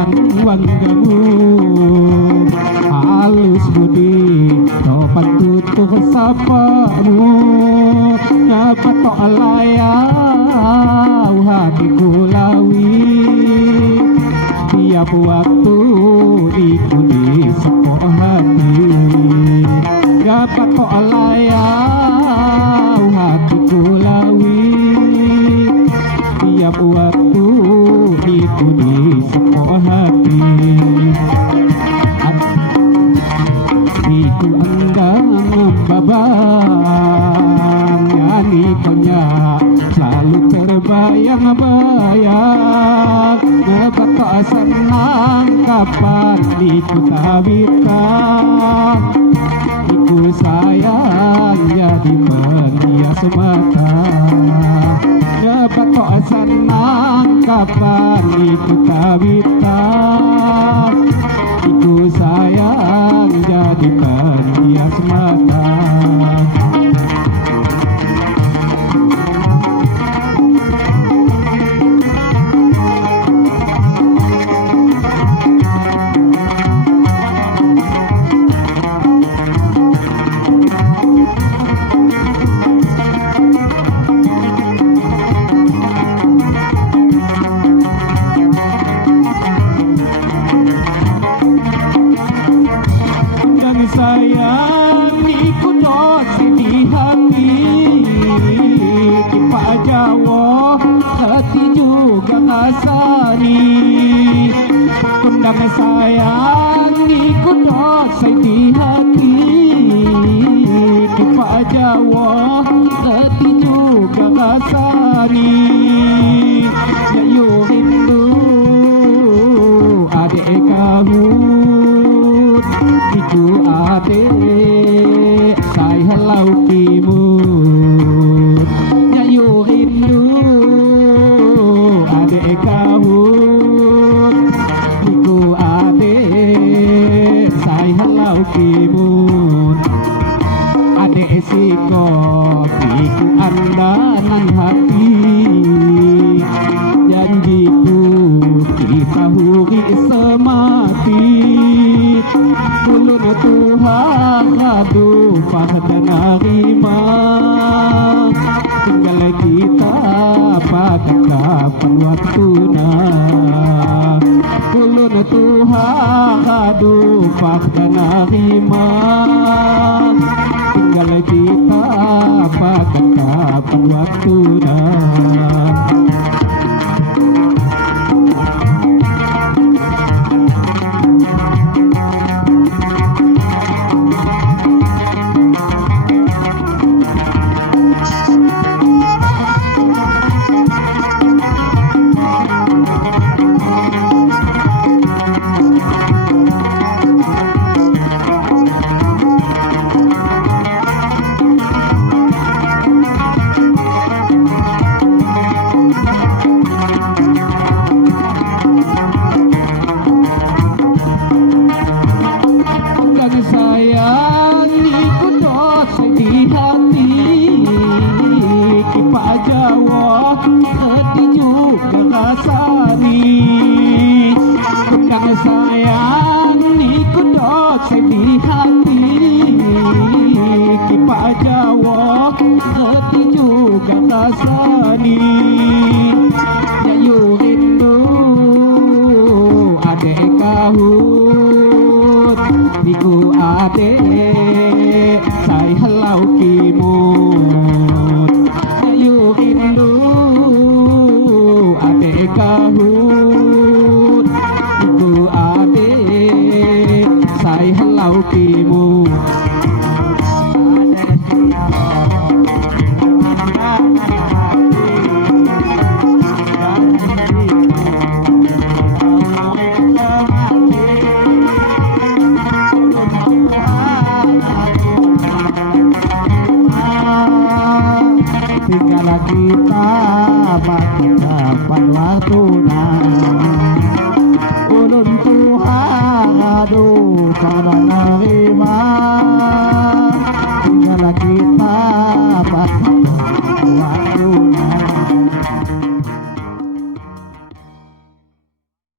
Tuhan wanggamu halus budi topan tutup sapamu dapat tok layau hatiku lawi tiap waktu ikuti sepok hati dapat tok layau hatiku lawi tiap waktu ikuti sepok hati itu anda membabang nyanyi penyak selalu terbayang-bayang betapa senang kapan iku tabikan iku sayang jadi penghias mata betapa senang kapan iku tabikan iku sayang jadi penghias mata sayang ikut dosi di hati kipa Jawa hati juga ngasani kundang sayang ikut dosi di hati kipa Jawa hati juga ngasani yayu rindu adik kamu iku adik saya halau timur nyayu rindu adik kahut iku adik saya halau timur adik sikop iku andanan hati janjiku kita huri semati ulun Tuhan aduh pada nerima tinggal kita pada kapan waktuna ulun Tuhan aduh pada nerima tinggal kita pada kapan waktuna sayang ikut dosa di hati kipa Jawa hati juga rasani yayu rindu adek kahut iku adek saya halau kimut yayu rindu adek kahut iku adik saya halau kimu tinggal kita bagi kapan waktuna ulun Tuhan aduh karena nerima